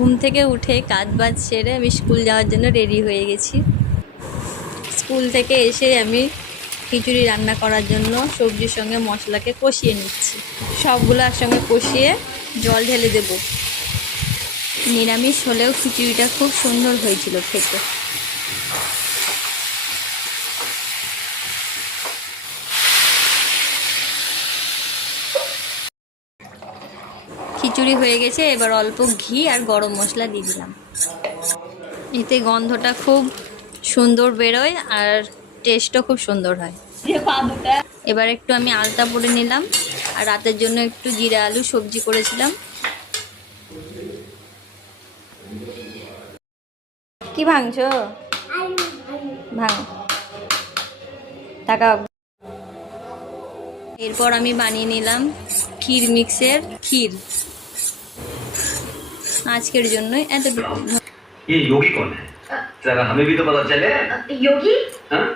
ঘুম থেকে উঠে কাজ বাজ সেরে আমি স্কুল যাওয়ার জন্য রেডি হয়ে গেছি। স্কুল থেকে এসে আমি খিচুড়ি রান্না করার জন্য সবজির সঙ্গে মশলাকে কষিয়ে নিচ্ছি। সবগুলো একসঙ্গে কষিয়ে জল ঢেলে দেব। নিরামিষ হলেও খিচুড়িটা খুব সুন্দর হয়েছিল খেতে। খিচুড়ি হয়ে গেছে, এবার অল্প ঘি আর গরম মশলা দিয়ে দিলাম। এতে গন্ধটা খুব সুন্দর বেরোয় আর টেস্টও খুব সুন্দর হয়। এবার একটু আমি আলতা পরে নিলাম, আর রাতের জন্য একটু জিরা আলু সবজি করেছিলাম। কি ভাঙছো? ভাঙ টাকা। এরপর আমি বানিয়ে নিলাম ক্ষীর মিক্সের ক্ষীর। আজকের জন্য এতটুকু। ये योगी कौन है? जरा हमें भी तो पता चले। योगी? हाँ?